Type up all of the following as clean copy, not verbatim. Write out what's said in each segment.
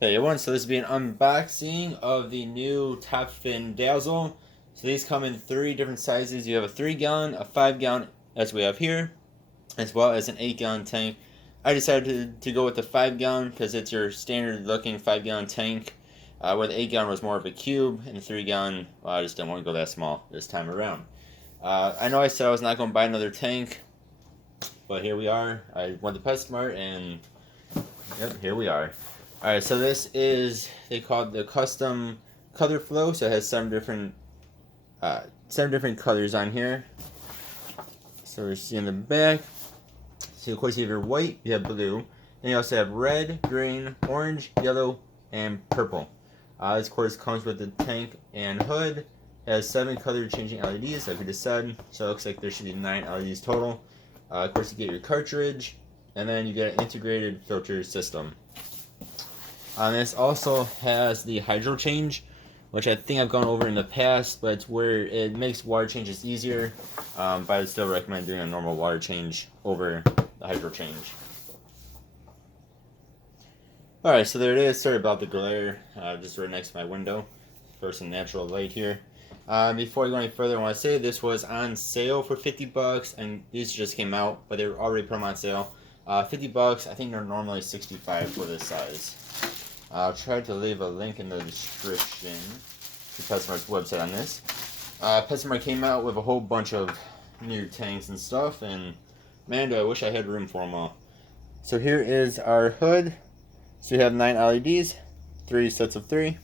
Hey everyone, so this will be an unboxing of the new Top Fin Dazzle. So these come in 3 different sizes. You have a 3-gallon, a 5-gallon, as we have here, as well as an 8-gallon tank. I decided to go with the 5-gallon because it's your standard looking 5-gallon tank, where the 8-gallon was more of a cube, and the 3-gallon, well, I just didn't want to go that small this time around. I know I said I was not going to buy another tank, but here we are. I went to PetSmart and yep, here we are. Alright, so this is, they call it the custom color flow, so it has 7 different colors on here. So we're seeing the back. So of course you have your white, you have blue, and you also have red, green, orange, yellow, and purple. This of course comes with the tank and hood. It has 7 color changing LEDs, like we just said, so it looks like there should be 9 LEDs total. Of course you get your cartridge, and then you get an integrated filter system. This also has the hydro change, which I think I've gone over in the past, but it's where it makes water changes easier, but I would still recommend doing a normal water change over the hydro change. Alright, so there it is. Sorry about the glare, just right next to my window for some natural light here. Before I go any further, I want to say this was on sale for $50, and these just came out, but they were already put them on sale. $50, I think they're normally $65 for this size. I'll try to leave a link in the description to PetSmart's website on this. PetSmart came out with a whole bunch of new tanks and stuff, and man, do I wish I had room for them all. So here is our hood. So you have 9 LEDs, 3 sets of 3.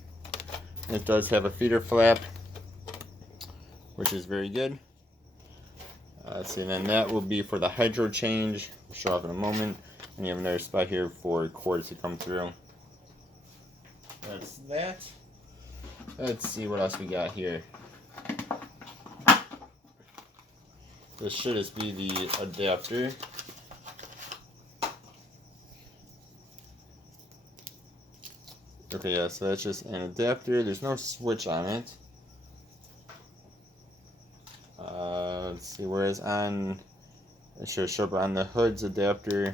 It does have a feeder flap, which is very good. Let's see, and then that will be for the hydro change. I'll show off in a moment. And you have another spot here for cords to come through. That's that. Let's see what else we got here. This should just be the adapter. Okay, yeah, so that's just an adapter. There's no switch on it. Let's see, whereas on, it should show up on the hood's adapter,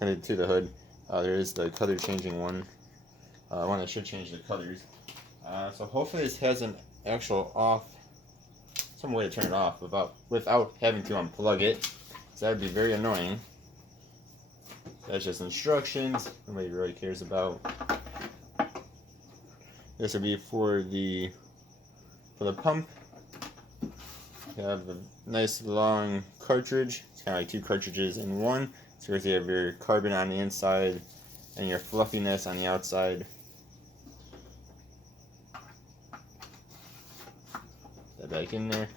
headed to the hood, there is the color changing one. One that should change the colors. So hopefully this has an actual some way to turn it off without having to unplug it. So that would be very annoying. That's just instructions. Nobody really cares about. This will be for the pump. You have a nice long cartridge. It's kind of like 2 cartridges in one. So you have your carbon on the inside and your fluffiness on the outside. That back in there.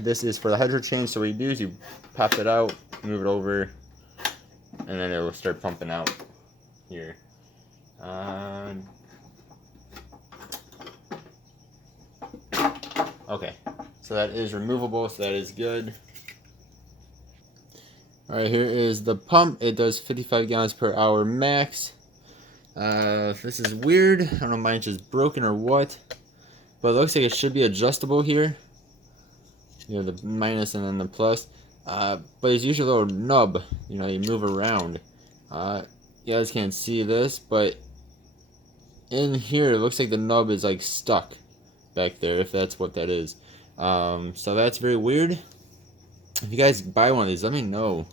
This is for the hydro change. So what you do is you pop it out, move it over, and then it will start pumping out here. Okay, so that is removable, so that is good. Alright, here is the pump. It does 55 gallons per hour max. This is weird. I don't know if mine's just broken or what. But it looks like it should be adjustable here. You know, the minus and then the plus. But it's usually a little nub. You know, you move around. You guys can't see this, but in here it looks like the nub is like stuck back there, if that's what that is. So that's very weird. If you guys buy one of these, let me know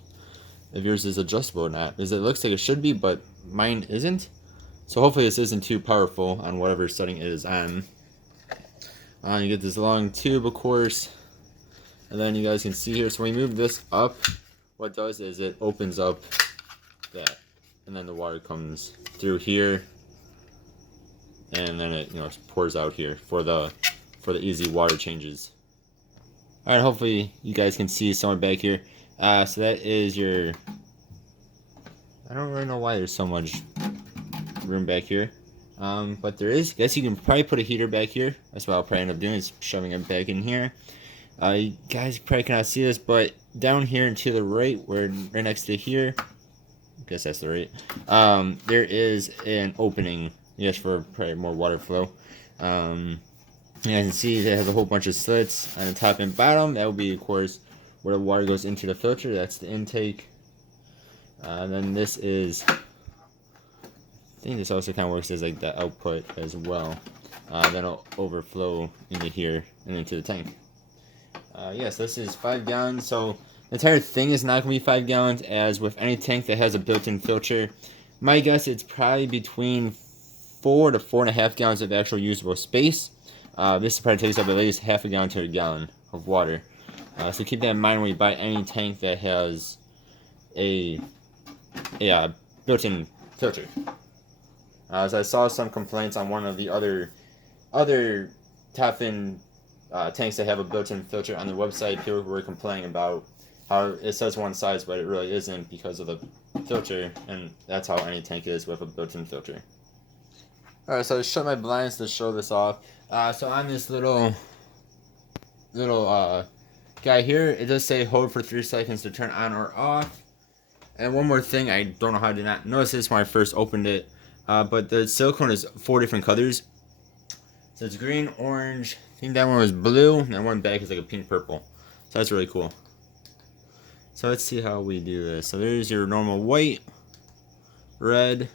if yours is adjustable or not, because it looks like it should be, but mine isn't. So hopefully this isn't too powerful on whatever setting it is on. You get this long tube, of course, and then you guys can see here. So when you move this up, what it does is it opens up that, and then the water comes through here, and then it pours out here for the easy water changes. All right, hopefully you guys can see somewhere back here. So that is your. I don't really know why there's so much room back here. But there is. Guess you can probably put a heater back here. That's what I'll probably end up doing, is shoving it back in here. You guys probably cannot see this, but down here and to the right, right next to here, I guess that's the right, there is an opening, yes, for probably more water flow. You guys can see it has a whole bunch of slits on the top and bottom. That will be, of course, where the water goes into the filter. That's the intake. Then this is think this also kind of works as like the output as well. That'll overflow into here and into the tank. Yes, this is 5 gallons, so the entire thing is not going to be 5 gallons, as with any tank that has a built-in filter. My guess, it's probably between 4 to 4.5 gallons of actual usable space. This probably takes up at least half a gallon to a gallon of water. So keep that in mind when you buy any tank that has a built-in filter. As I saw some complaints on one of the other top fin tanks that have a built-in filter on their website, people were complaining about how it says one size, but it really isn't because of the filter, and that's how any tank is with a built-in filter. Alright, so I shut my blinds to show this off. So on this little guy here, it does say hold for 3 seconds to turn on or off. And one more thing, I don't know how I did not notice this when I first opened it, but the silicone is 4 different colors. So it's green, orange, I think that one was blue, and that one back is like a pink purple. So that's really cool. So let's see how we do this. So there's your normal white, red.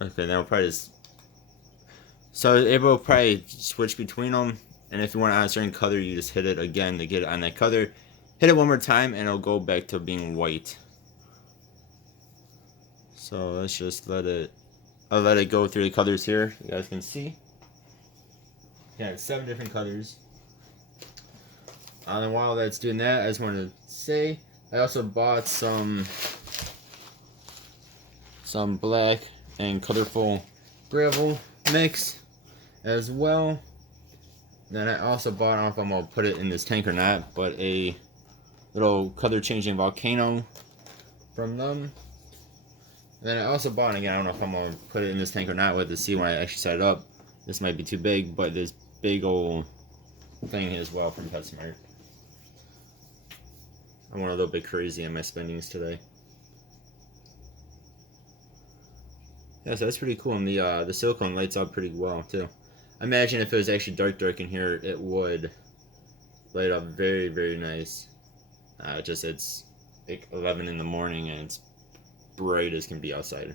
Okay, now we'll probably just... So it will probably switch between them. And if you want it on a certain color, you just hit it again to get it on that color. Hit it one more time, and it'll go back to being white. So let's just I'll let it go through the colors here. You guys can see. Yeah, 7 different colors. And while that's doing that, I just want to say I also bought some black and colorful gravel mix as well. Then I also bought, I don't know if I'm gonna put it in this tank or not, but a little color changing volcano from them. And then I also bought, and again, I don't know if I'm going to put it in this tank or not with to see when I actually set it up. This might be too big, but this big old thing as well from PetSmart. I went a little bit crazy on my spendings today. Yeah, so that's pretty cool, and the silicone lights up pretty well too. I imagine if it was actually dark in here, it would light up very, very nice. Just it's like 11 in the morning and it's bright as can be outside.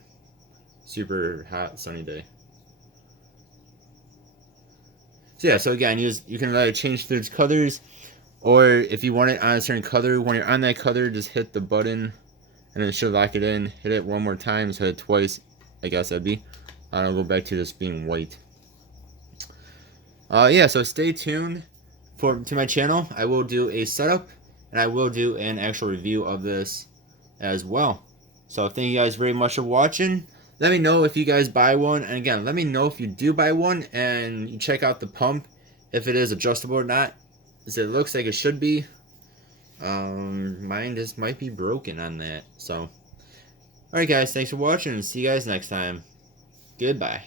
Super hot, sunny day. So yeah, so again, you can either change those colors, or if you want it on a certain color, when you're on that color, just hit the button, and it should lock it in. Hit it one more time, so hit it twice, I guess that'd be. I'll go back to this being white. Yeah, so stay tuned to my channel. I will do a setup, and I will do an actual review of this as well. So thank you guys very much for watching. Let me know if you guys buy one, and again, let me know if you do buy one and you check out the pump, if it is adjustable or not, as it looks like it should be. Mine just might be broken on that. So alright guys, thanks for watching, and see you guys next time. Goodbye.